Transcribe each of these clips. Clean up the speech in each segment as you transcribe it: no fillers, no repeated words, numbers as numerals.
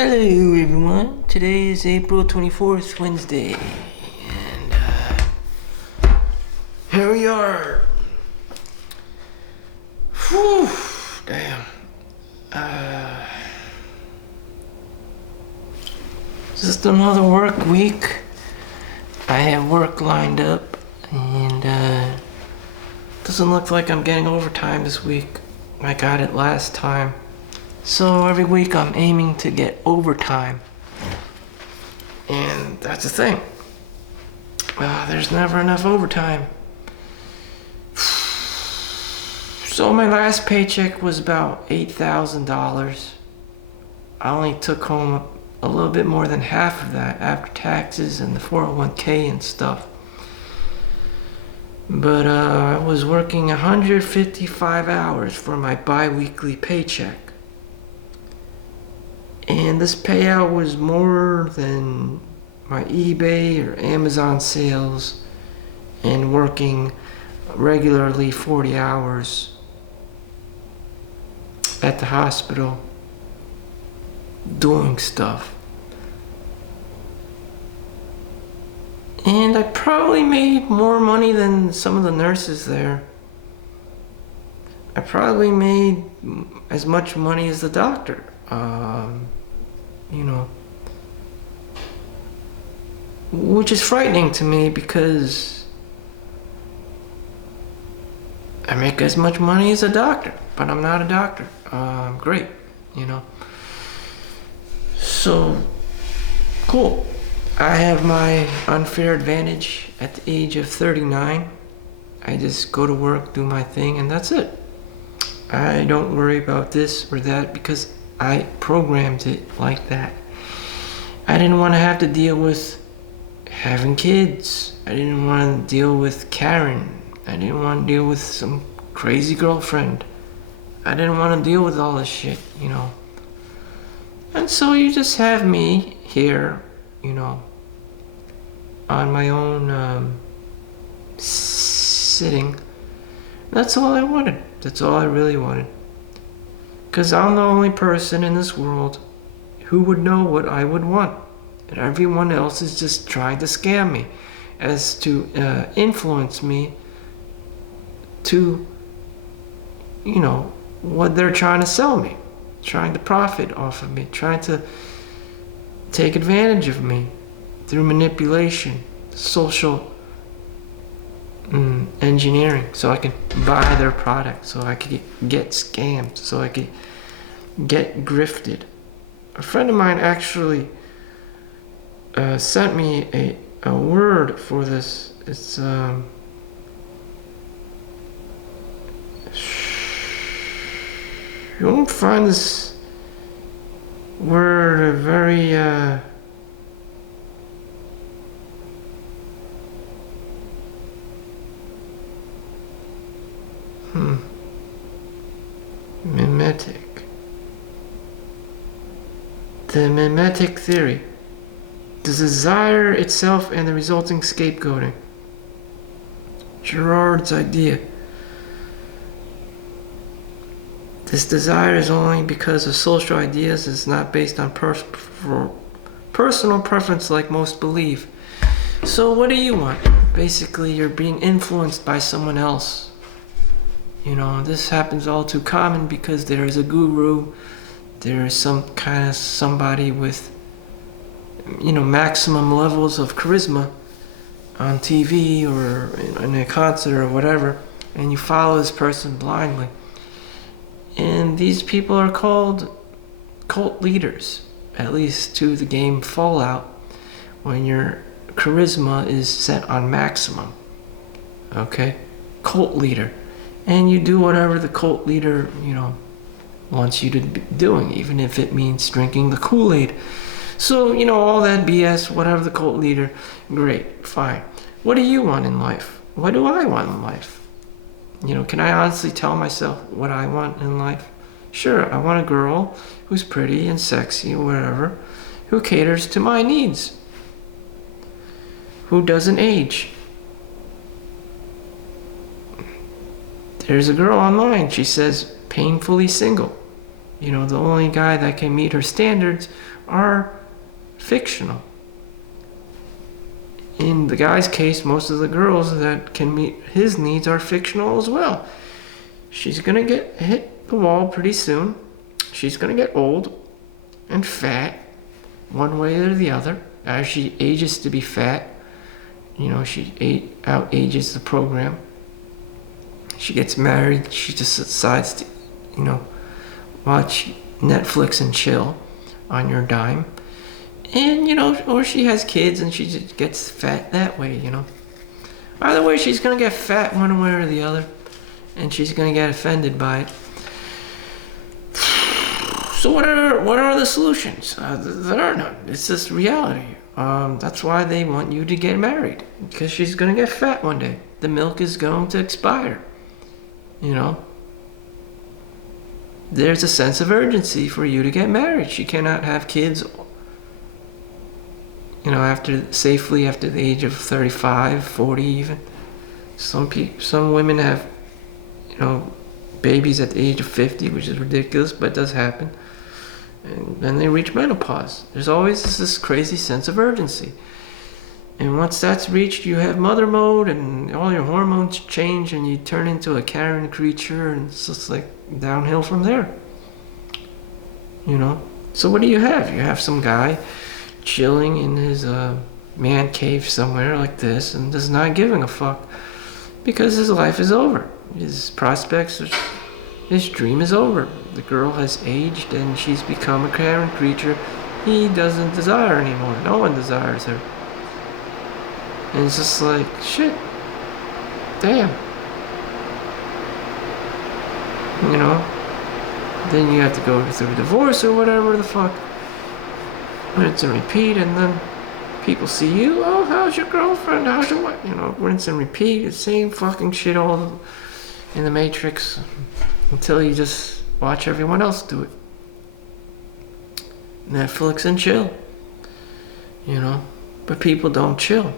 Hello everyone, today is April 24th, Wednesday, and here we are. Whew, damn. Just another work week. I have work lined up, and doesn't look like I'm getting overtime this week. I got it last time. So every week I'm aiming to get overtime. And that's the thing. There's never enough overtime. So my last paycheck was about $8,000. I only took home a little bit more than half of that after taxes and the 401k and stuff. But I was working 155 hours for my bi-weekly paycheck. And this payout was more than my eBay or Amazon sales and working regularly 40 hours at the hospital doing stuff. And I probably made more money than some of the nurses there. I probably made as much money as the doctor. Which is frightening to me because I make as much money as a doctor, but I'm not a doctor. Great, So, cool. I have my unfair advantage at the age of 39. I just go to work, do my thing, and that's it. I don't worry about this or that because I programmed it like that. I didn't want to have to deal with having kids. I didn't want to deal with Karen. I didn't want to deal with some crazy girlfriend. I didn't want to deal with all this shit, And so you just have me here, on my own sitting. That's all I wanted. That's all I really wanted. Because I'm the only person in this world who would know what I would want. And everyone else is just trying to scam me as to influence me to, what they're trying to sell me. Trying to profit off of me. Trying to take advantage of me through manipulation, social engineering, so I can buy their product, so I could get scammed, so I could get grifted. A friend of mine actually sent me a word for this. It's you won't find this word very mimetic. The mimetic theory. The desire itself and the resulting scapegoating. Girard's idea. This desire is only because of social ideas. It's not based on personal preference like most believe. So what do you want? Basically, you're being influenced by someone else. This happens all too common because there is a guru. There is some kind of somebody with, maximum levels of charisma on TV or in a concert or whatever. And you follow this person blindly. And these people are called cult leaders, at least to the game Fallout, when your charisma is set on maximum. Okay? Cult leader. And you do whatever the cult leader, wants you to be doing, even if it means drinking the Kool-Aid. So, all that BS, whatever the cult leader, great, fine. What do you want in life? What do I want in life? Can I honestly tell myself what I want in life? Sure, I want a girl who's pretty and sexy or whatever, who caters to my needs, who doesn't age. There's a girl online, she says, painfully single. You know, the only guy that can meet her standards are fictional. In the guy's case, most of the girls that can meet his needs are fictional as well. She's gonna get hit the wall pretty soon. She's gonna get old and fat, one way or the other. As she ages to be fat, you know, she out ages the program. She gets married. She just decides to, you know, watch Netflix and chill on your dime. And, you know, or she has kids and she just gets fat that way, you know. Either way, she's going to get fat one way or the other. And she's going to get offended by it. So what are the solutions? There are none. It's just reality. That's why they want you to get married. Because she's going to get fat one day. The milk is going to expire. You know. There's a sense of urgency for you to get married. She cannot have kids, you know, safely after the age of 35, 40 even. Some women have, you know, babies at the age of 50, which is ridiculous, but it does happen. And then they reach menopause. There's always this crazy sense of urgency. And once that's reached, you have mother mode and all your hormones change and you turn into a Karen creature, and it's just like downhill from there. You know? So what do you have? You have some guy chilling in his man cave somewhere like this and just not giving a fuck because his life is over. His prospects, his dream is over. The girl has aged and she's become a Karen creature he doesn't desire anymore. No one desires her. And it's just like, shit. Damn. You know? Then you have to go through divorce or whatever the fuck. Rinse and repeat, and then people see you. Oh, how's your girlfriend? How's your wife? You know, rinse and repeat. The same fucking shit all in the Matrix until you just watch everyone else do it. Netflix and chill. You know? But people don't chill.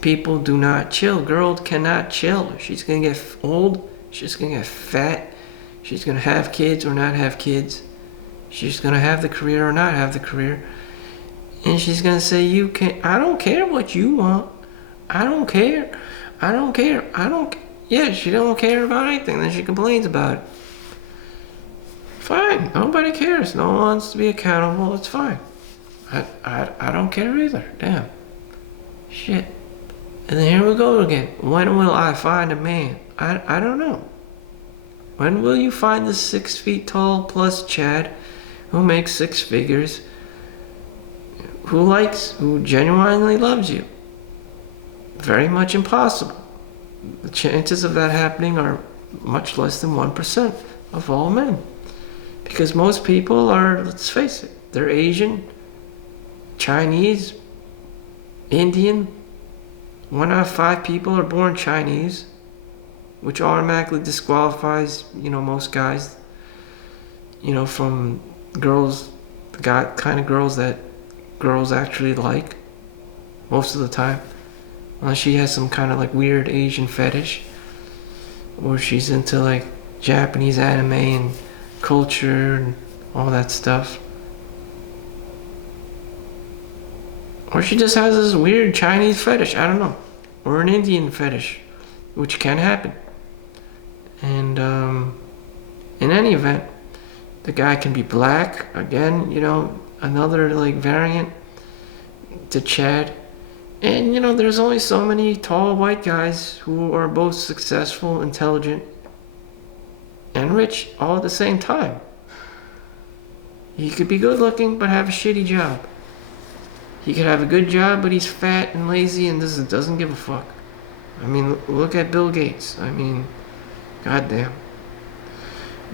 People do not chill. Girl cannot chill. She's gonna get old. She's gonna get fat. She's gonna have kids or not have kids. She's gonna have the career or not have the career. And she's gonna say, you can't, I don't care what you want. I don't care. I don't care. Yeah, she don't care about anything. Then she complains about it. Fine. Nobody cares. No one wants to be accountable. It's fine. I don't care either. Damn. Shit. And then here we go again. When will I find a man? I don't know. When will you find the 6 feet tall plus Chad who makes 6 figures, who genuinely loves you? Very much impossible. The chances of that happening are much less than 1% of all men. Because most people are, let's face it, they're Asian, Chinese, Indian. 1 out of 5 people are born Chinese, which automatically disqualifies, you know, most guys, you know, from girls, the kind of girls that girls actually like, most of the time. Unless she has some kind of like weird Asian fetish, or she's into like Japanese anime and culture and all that stuff. Or she just has this weird Chinese fetish, I don't know. Or an Indian fetish, which can happen. And in any event, the guy can be black, again, you know, another like variant to Chad. And you know, there's only so many tall white guys who are both successful, intelligent, and rich all at the same time. He could be good looking but have a shitty job. He could have a good job but he's fat and lazy and doesn't give a fuck. I mean, look at Bill Gates. I mean, goddamn.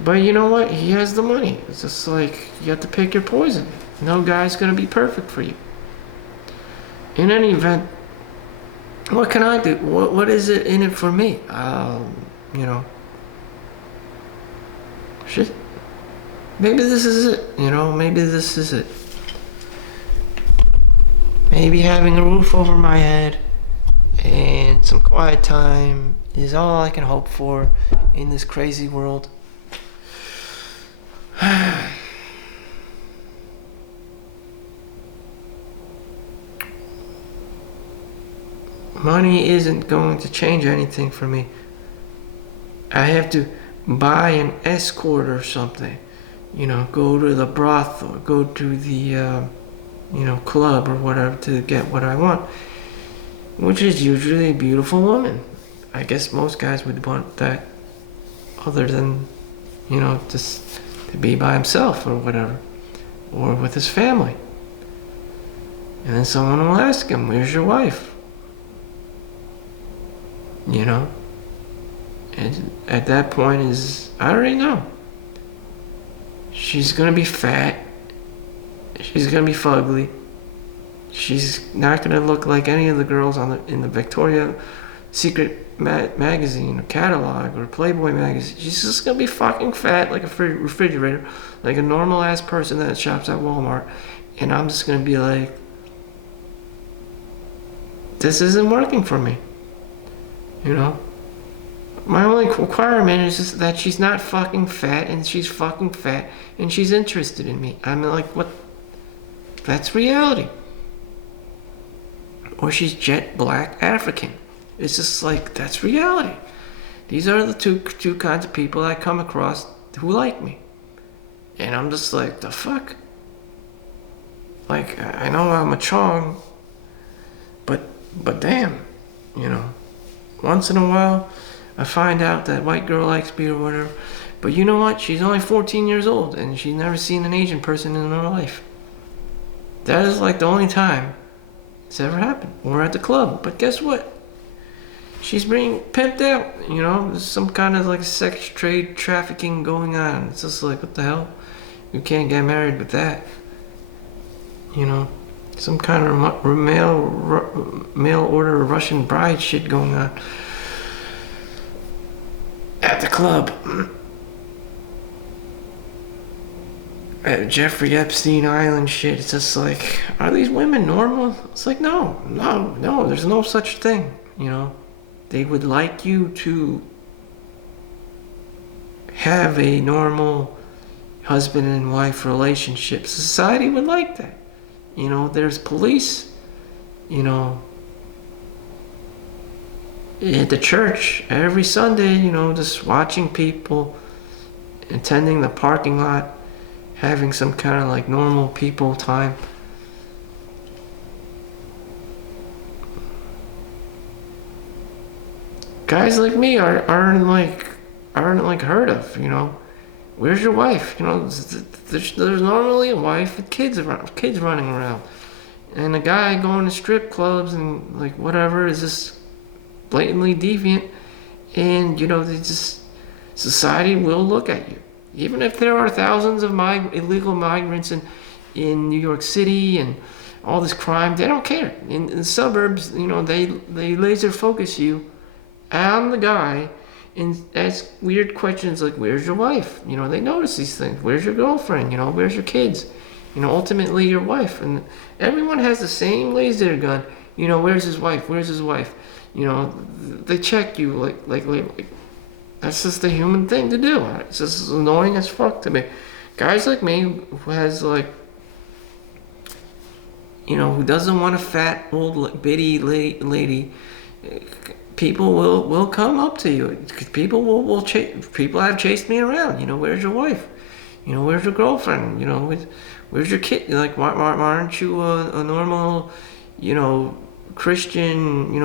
But you know what? He has the money. It's just like, you have to pick your poison. No guy's gonna be perfect for you. In any event, what can I do? What is it in it for me? You know, shit. Maybe this is it. You know, maybe this is it. Maybe having a roof over my head and some quiet time is all I can hope for in this crazy world. Money isn't going to change anything for me. I have to buy an escort or something. Go to the brothel, go to the, club or whatever to get what I want, which is usually a beautiful woman. I guess most guys would want that other than, just to be by himself or whatever, or with his family. And then someone will ask him, where's your wife? And at that point I already know. She's gonna be fat. She's gonna be fugly. She's not gonna look like any of the girls in the Victoria Secret magazine or catalog or Playboy magazine. She's just gonna be fucking fat like a refrigerator, like a normal ass person that shops at Walmart. And I'm just gonna be like, this isn't working for me. My only requirement is just that she's not fucking fat, and she's fucking fat, and she's interested in me. I'm like, what? That's reality. Or she's jet black African. It's just like, that's reality. These are the two kinds of people I come across who like me. And I'm just like, the fuck? Like, I know I'm a chong, but damn, once in a while, I find out that white girl likes me or whatever. But you know what? She's only 14 years old and she's never seen an Asian person in her life. That is like the only time it's ever happened. We're at the club. But guess what? She's being pimped out. There's some kind of like sex trade trafficking going on. It's just like, what the hell? You can't get married with that. Some kind of mail order Russian bride shit going on at the club. At Jeffrey Epstein Island shit. It's just like, are these women normal? It's like, no, there's no such thing. They would like you to have a normal husband and wife relationship. Society would like that. There's police, at the church every Sunday, just watching people, attending the parking lot, having some kind of like normal people time. Guys like me aren't like heard of, Where's your wife? There's normally a wife with kids running around. And a guy going to strip clubs and like whatever is just blatantly deviant. And, society will look at you. Even if there are thousands of illegal migrants in New York City and all this crime, they don't care. In the suburbs, they laser focus you on the guy and ask weird questions like, where's your wife? They notice these things. Where's your girlfriend? Where's your kids? Ultimately your wife. And everyone has the same laser gun. Where's his wife? Where's his wife? They check you like that's just the human thing to do. It's just annoying as fuck to me. Guys like me who has like, who doesn't want a fat old bitty lady, people will come up to you. People will people have chased me around. Where's your wife? Where's your girlfriend? Where's your kid? Like, why aren't you a normal, Christian,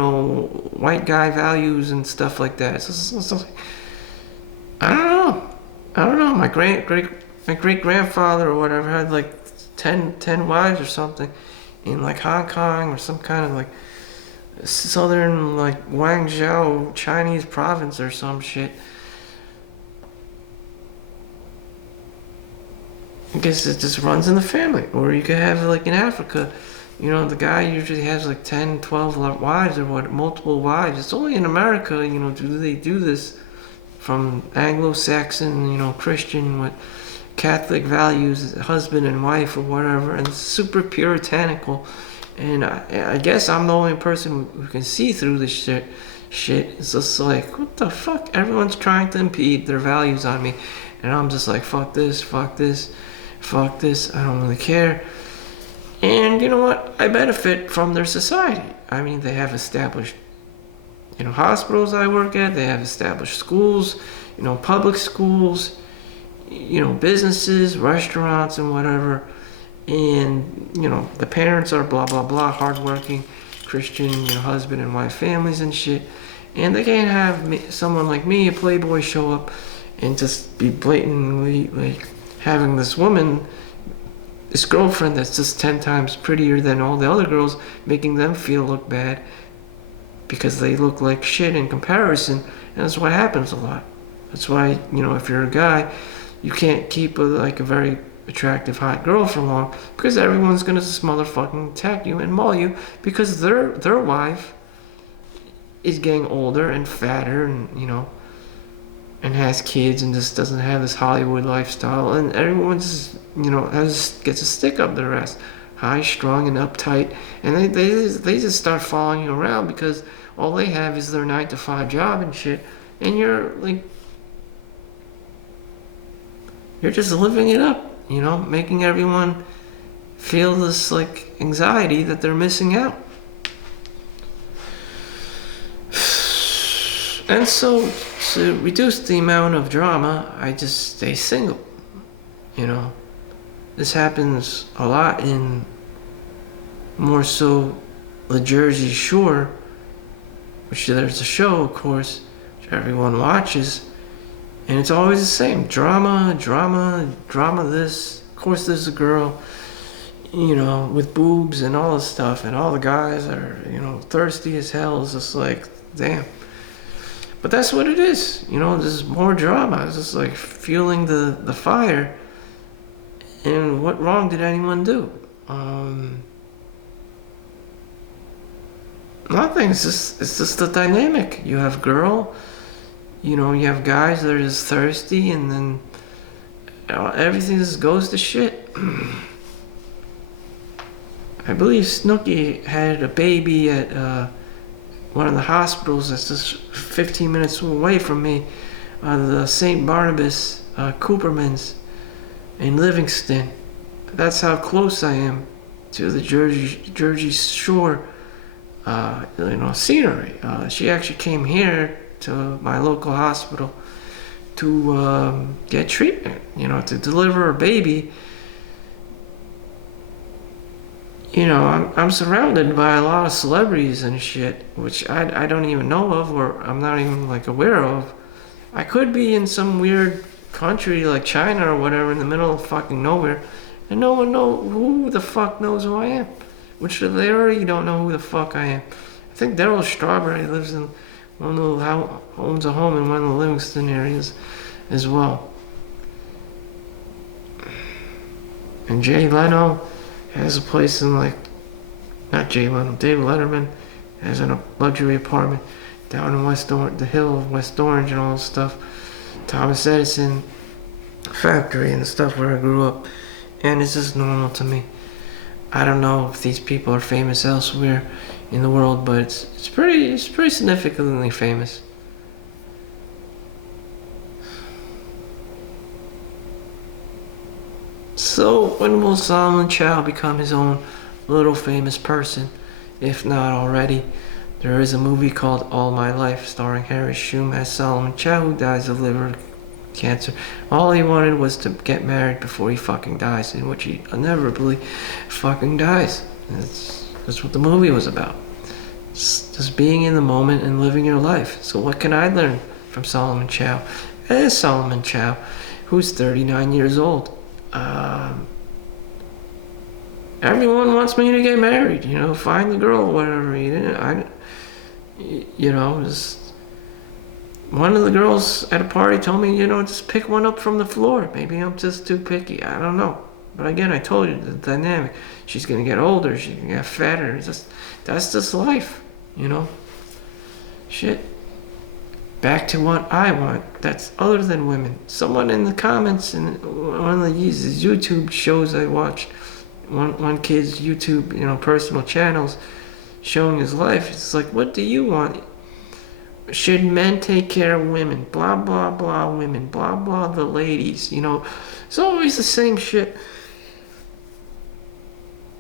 white guy values and stuff like that? It's like, I don't know. My great grandfather or whatever had like 10 wives or something in like Hong Kong or some kind of like southern like Guangzhou Chinese province or some shit. I guess it just runs in the family. Or you could have like in Africa, the guy usually has like 10, 12 wives or what, multiple wives. It's only in America, do they do this from Anglo-Saxon, Christian with Catholic values, husband and wife or whatever, and it's super puritanical. And I guess I'm the only person who can see through this shit. It's just like, what the fuck? Everyone's trying to impede their values on me. And I'm just like, fuck this, fuck this, fuck this. I don't really care. And you know what? I benefit from their society. I mean, they have established, hospitals I work at. They have established schools, public schools, businesses, restaurants, and whatever. And, the parents are blah, blah, blah, hardworking, Christian, husband and wife families and shit. And they can't have someone like me, a playboy, show up and just be blatantly, like, having this woman, this girlfriend that's just 10 times prettier than all the other girls, making them look bad because they look like shit in comparison. And that's what happens a lot. That's why, if you're a guy, you can't keep a very attractive, hot girl for long, because everyone's gonna just motherfucking attack you and maul you because their wife is getting older and fatter and, and has kids and just doesn't have this Hollywood lifestyle, and everyone's, gets a stick up their ass, high strung and uptight, and they just start following you around because all they have is their 9-to-5 job and shit, and you're just living it up, making everyone feel this anxiety that they're missing out. And so to reduce the amount of drama, I just stay single. This happens a lot in more so the Jersey Shore, which there's a show, of course, which everyone watches, and it's always the same. Drama this. Of course, there's a girl, with boobs and all this stuff, and all the guys are, thirsty as hell. It's just like, damn. But that's what it is, there's more drama. It's just like fueling the fire. And what wrong did anyone do? Nothing. It's just the dynamic. You have girl, you have guys that are just thirsty, and then everything just goes to shit. I believe Snooki had a baby at one of the hospitals that's just 15 minutes away from me, the St. Barnabas Cooperman's in Livingston. That's how close I am to the Jersey Shore, scenery. She actually came here to my local hospital to get treatment, to deliver a baby. I'm surrounded by a lot of celebrities and shit, which I don't even know of, or I'm not even aware of. I could be in some weird country like China or whatever in the middle of fucking nowhere, and no one who the fuck knows who I am, which they already don't know who the fuck I am. I think Daryl Strawberry lives in owns a home in one of the Livingston areas as well. And Jay Leno has a place in not Jay Leno, David Letterman has a luxury apartment down in the hill of West Orange and all this stuff. Thomas Edison factory and stuff where I grew up, and it's just normal to me. I don't know if these people are famous elsewhere in the world, but it's pretty significantly famous. So when will Solomon Chau become his own little famous person, if not already? There is a movie called All My Life starring Harry Shum as Solomon Chau, who dies of liver cancer. All he wanted was to get married before he fucking dies, in which he inevitably fucking dies. That's what the movie was about. It's just being in the moment and living your life. So what can I learn from Solomon Chau? As Solomon Chau, who's 39 years old. Everyone wants me to get married, find the girl, whatever. Just one of the girls at a party told me, just pick one up from the floor. Maybe I'm just too picky. I don't know. But again, I told you the dynamic. She's gonna get older. She's gonna get fatter. That's just life, Shit. Back to what I want. That's other than women. Someone in the comments in one of these YouTube shows I watched, one kid's YouTube, personal channels, showing his life. It's like, what do you want? Should men take care of women? Blah, blah, blah, women. Blah, blah, the ladies. It's always the same shit.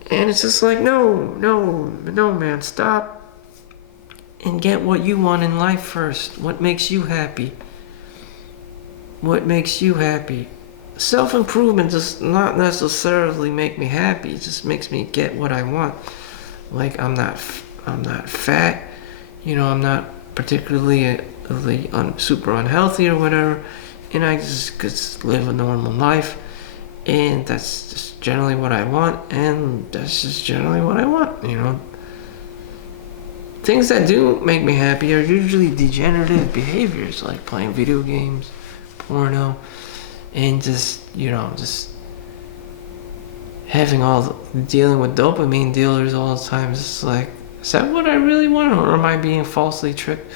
And it's just like, no, no, no, man, stop and get what you want in life first. What makes you happy? What makes you happy? Self-improvement does not necessarily make me happy. It just makes me get what I want. Like, I'm not fat. I'm not particularly super unhealthy or whatever. And I just could live a normal life. And that's just generally what I want. And that's just generally what I want. Things that do make me happy are usually degenerative behaviors, like playing video games, porno, and just having dealing with dopamine dealers all the time. It's like, is that what I really want, or am I being falsely tricked?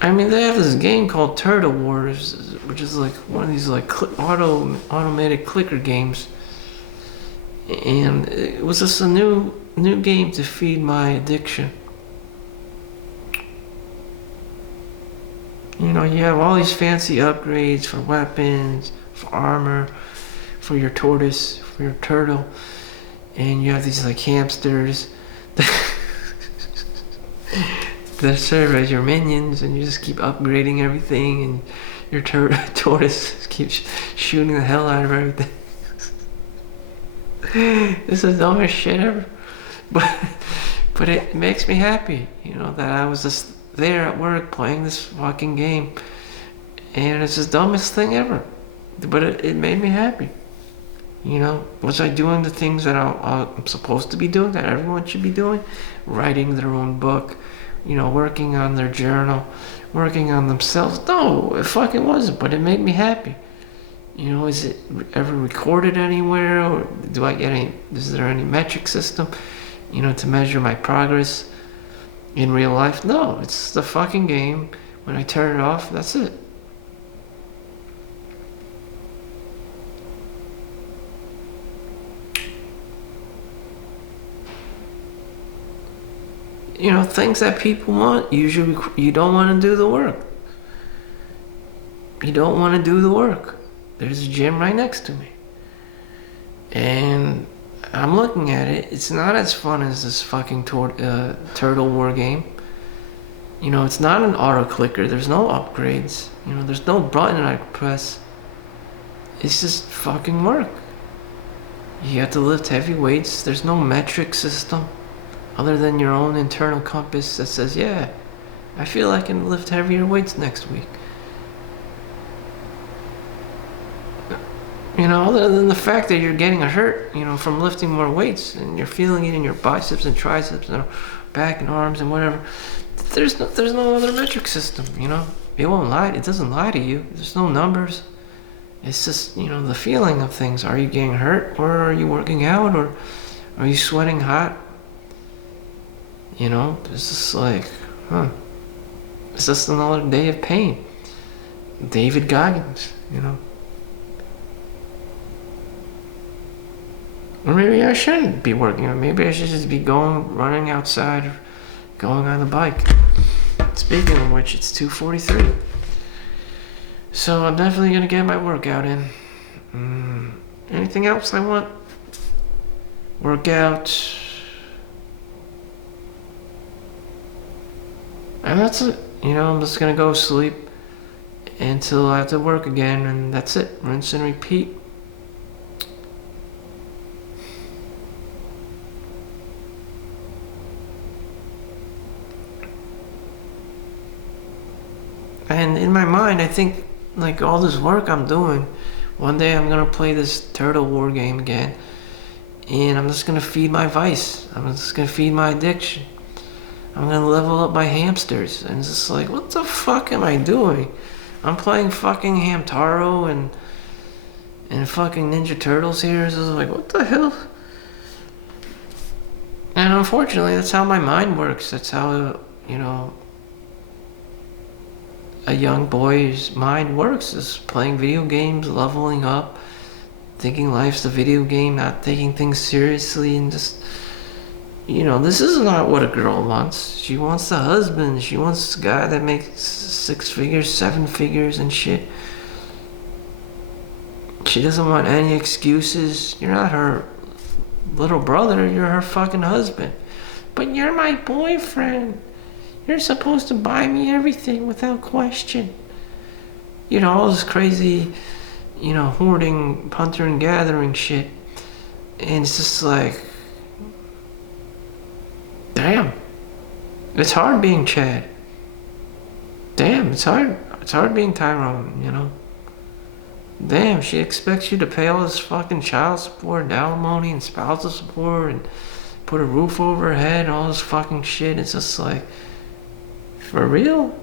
I mean, they have this game called Turtle Wars, which is like one of these like automated clicker games, and it was just a new game to feed my addiction. You have all these fancy upgrades for weapons, for armor, for your tortoise, for your turtle, and you have these like hamsters that serve as your minions, and you just keep upgrading everything, and your tortoise keeps shooting the hell out of everything. This is the dumbest shit ever, but it makes me happy, that I was just there at work playing this fucking game, and it's the dumbest thing ever, but it made me happy. Was I doing the things that I'm supposed to be doing, that everyone should be doing? Writing their own book, working on their journal, working on themselves? No, it fucking wasn't, but it made me happy. Is it ever recorded anywhere, or is there any metric system, to measure my progress in real life? No, it's the fucking game. When I turn it off, that's it. Things that people want, usually you don't want to do the work. You don't want to do the work. There's a gym right next to me, and I'm looking at it. It's not as fun as this fucking turtle war game. It's not an auto clicker. There's no upgrades. There's no button I press. It's just fucking work. You have to lift heavy weights. There's no metric system other than your own internal compass that says, yeah, I feel I can lift heavier weights next week. Other than the fact that you're getting hurt, from lifting more weights, and you're feeling it in your biceps and triceps and back and arms and whatever. There's no other metric system, It won't lie. It doesn't lie to you. There's no numbers. It's just, the feeling of things. Are you getting hurt, or are you working out, or are you sweating hot? It's just like, it's just another day of pain. David Goggins, Or maybe I shouldn't be working out. Maybe I should just be running outside, or going on the bike. Speaking of which, it's 2:43. So I'm definitely going to get my workout in. Anything else I want? Workout. And that's it. I'm just going to go sleep until I have to work again, and that's it. Rinse and repeat. And in my mind, I think, like, all this work I'm doing, one day I'm going to play this turtle war game again, and I'm just going to feed my vice. I'm just going to feed my addiction. I'm going to level up my hamsters. And it's just like, what the fuck am I doing? I'm playing fucking Hamtaro and fucking Ninja Turtles here. It's just like, what the hell? And unfortunately, that's how my mind works. That's how, a young boy's mind works, is playing video games, leveling up, thinking life's a video game, not taking things seriously, and just This is not what a girl wants. She wants the husband. She wants a guy that makes 6 figures, 7 figures and shit. She doesn't want any excuses. You're not her little brother, you're her fucking husband. But you're my boyfriend. You're supposed to buy me everything without question. All this crazy, hoarding, hunter and gathering shit. And it's just like, damn. It's hard being Chad. Damn, it's hard. It's hard being Tyrone, Damn, she expects you to pay all this fucking child support and alimony and spousal support and put a roof over her head and all this fucking shit. It's just like, for real?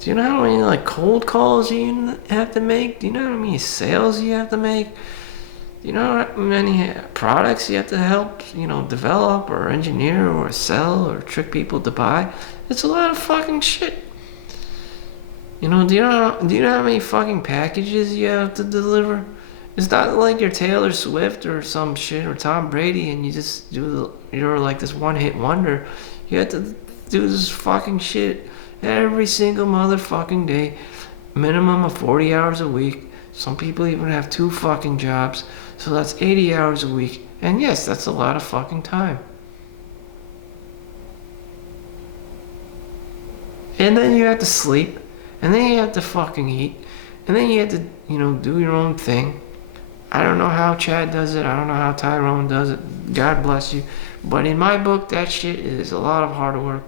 Do you know how many cold calls you have to make? Do you know how many sales you have to make? Do you know how many products you have to help, develop or engineer or sell or trick people to buy? It's a lot of fucking shit. Do you know how many fucking packages you have to deliver? It's not like you're Taylor Swift or some shit or Tom Brady and you're like this one-hit wonder. You have to do this fucking shit every single motherfucking day. Minimum of 40 hours a week. Some people even have 2 fucking jobs. So that's 80 hours a week. And yes, that's a lot of fucking time. And then you have to sleep. And then you have to fucking eat. And then you have to, do your own thing. I don't know how Chad does it. I don't know how Tyrone does it. God bless you. But in my book, that shit is a lot of hard work.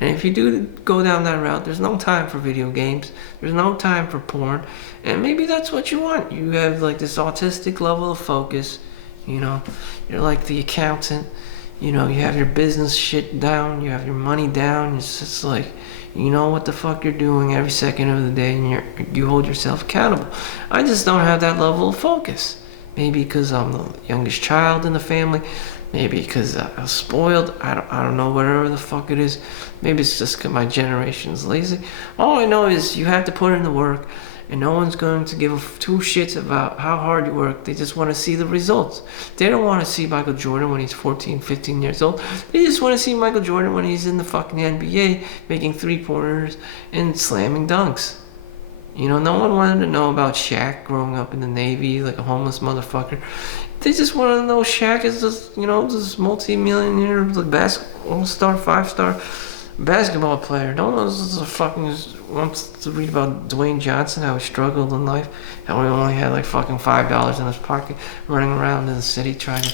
And if you do go down that route, there's no time for video games. There's no time for porn. And maybe that's what you want. You have this autistic level of focus. You're like the accountant. You have your business shit down. You have your money down. It's just like, you know what the fuck you're doing every second of the day, and you hold yourself accountable. I just don't have that level of focus. Maybe because I'm the youngest child in the family. Maybe because I was spoiled. I don't know, whatever the fuck it is. Maybe it's just because my generation's lazy. All I know is you have to put in the work, and no one's going to give 2 shits about how hard you work. They just want to see the results. They don't want to see Michael Jordan when he's 14, 15 years old. They just want to see Michael Jordan when he's in the fucking NBA making 3-pointers and slamming dunks. No one wanted to know about Shaq growing up in the Navy like a homeless motherfucker. They just want to know Shaq is just, this multi-millionaire, all-star, 5-star basketball player. No one wants to read about Dwayne Johnson, how he struggled in life, how he only had fucking $5 in his pocket, running around in the city trying to,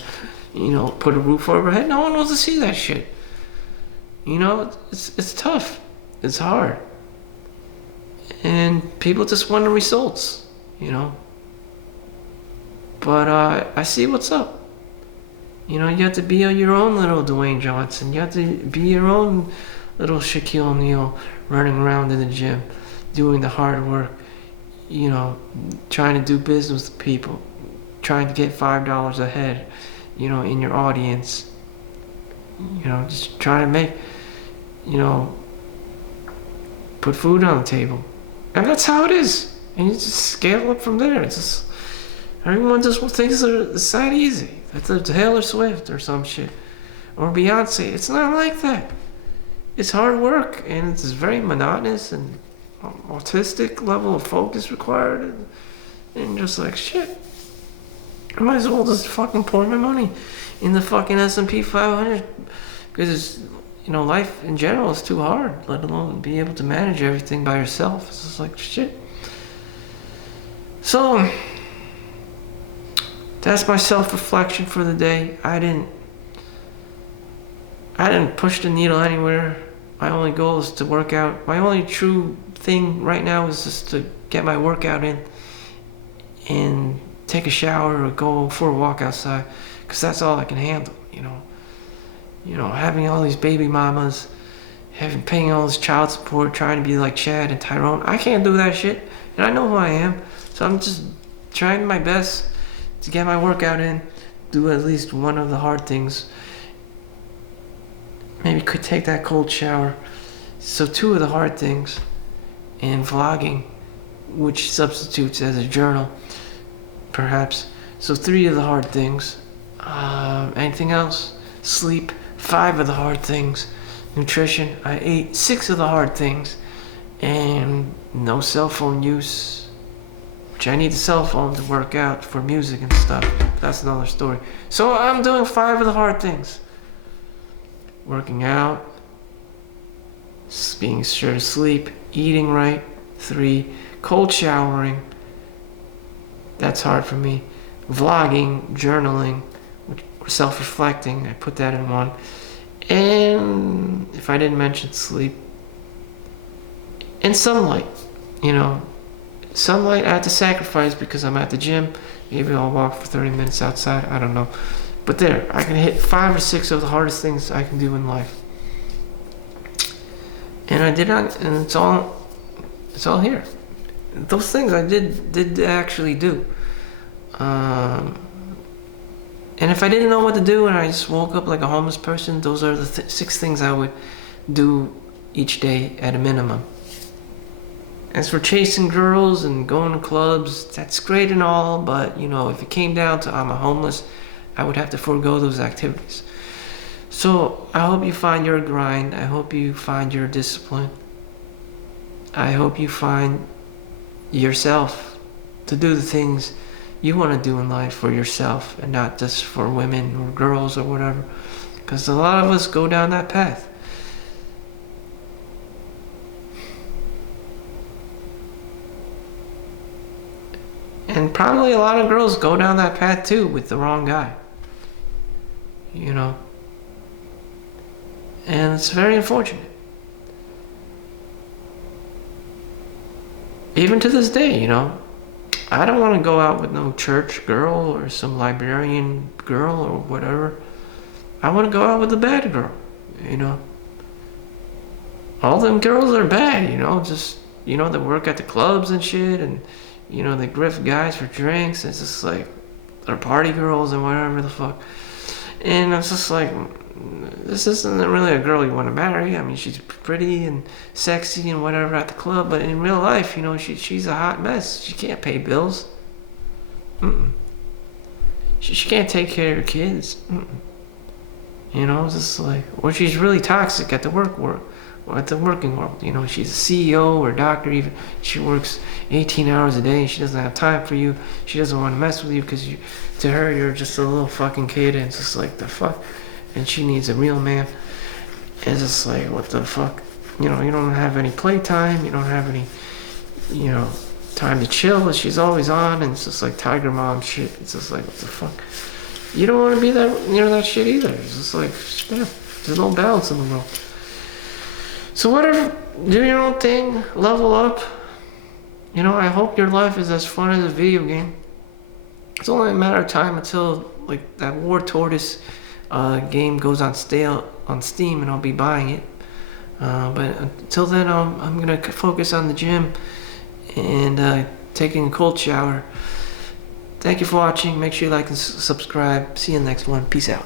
put a roof over his head. No one wants to see that shit. It's tough. It's hard. And people just want the results, But I see what's up. You have to be your own little Dwayne Johnson. You have to be your own little Shaquille O'Neal running around in the gym, doing the hard work, trying to do business with people, trying to get $5 ahead, in your audience. Just trying to make, put food on the table. And that's how it is. And you just scale up from there. It's just, everyone just thinks it's that easy. That's a Taylor Swift or some shit. Or Beyonce. It's not like that. It's hard work, and it's very monotonous and autistic level of focus required. And just like, shit. I might as well just fucking pour my money in the fucking S&P 500. Because life in general is too hard, let alone be able to manage everything by yourself. It's just like, shit. So, that's my self-reflection for the day. I didn't push the needle anywhere. My only goal is to work out. My only true thing right now is just to get my workout in and take a shower or go for a walk outside, because that's all I can handle, having all these baby mamas, paying all this child support, trying to be like Chad and Tyrone. I can't do that shit, and I know who I am. So I'm just trying my best to get my workout in, do at least one of the hard things. Maybe could take that cold shower. So 2 of the hard things, and vlogging, which substitutes as a journal, perhaps. So 3 of the hard things. Anything else? Sleep, 5 of the hard things. Nutrition, I ate 6 of the hard things. And no cell phone use, which I need the cell phone to work out for music and stuff. That's another story. So I'm doing 5 of the hard things. Working out, being sure to sleep, eating right. 3, cold showering. That's hard for me. Vlogging, journaling, self-reflecting. I put that in 1. And if I didn't mention sleep, and sunlight, sunlight I have to sacrifice because I'm at the gym. Maybe I'll walk for 30 minutes outside. I don't know. But there, I can hit 5 or 6 of the hardest things I can do in life. And I did not, and it's all here. Those things I did actually do. And if I didn't know what to do and I just woke up like a homeless person, those are the 6 things I would do each day at a minimum. As for chasing girls and going to clubs, that's great and all, but if it came down to I'm a homeless, I would have to forego those activities. So I hope you find your grind. I hope you find your discipline. I hope you find yourself to do the things you want to do in life for yourself and not just for women or girls or whatever. Because a lot of us go down that path. And probably a lot of girls go down that path too with the wrong guy. And it's very unfortunate. Even to this day, I don't want to go out with no church girl or some librarian girl or whatever. I want to go out with a bad girl, All them girls are bad, just, they work at the clubs and shit and, they grift guys for drinks. It's just like, they're party girls and whatever the fuck. And it's just like, this isn't really a girl you want to marry. I mean, she's pretty and sexy and whatever at the club, but in real life, she's a hot mess. She can't pay bills. She can't take care of her kids. It's just like, or she's really toxic at the or at the working world. She's a CEO or doctor even. She works 18 hours a day and she doesn't have time for you. She doesn't want to mess with you because to her, you're just a little fucking kid, and it's just like, the fuck? And she needs a real man. And it's just like, what the fuck? You don't have any playtime. You don't have any, time to chill. But she's always on, and it's just like Tiger Mom shit. It's just like, what the fuck? You don't want to be that shit either. It's just like, yeah, there's no balance in the world. So whatever, do your own thing, level up. I hope your life is as fun as a video game. It's only a matter of time until like that War Tortoise game goes on Steam, and I'll be buying it. But until then, I'm gonna focus on the gym and taking a cold shower. Thank you for watching. Make sure you like and subscribe. See you in the next one. Peace out.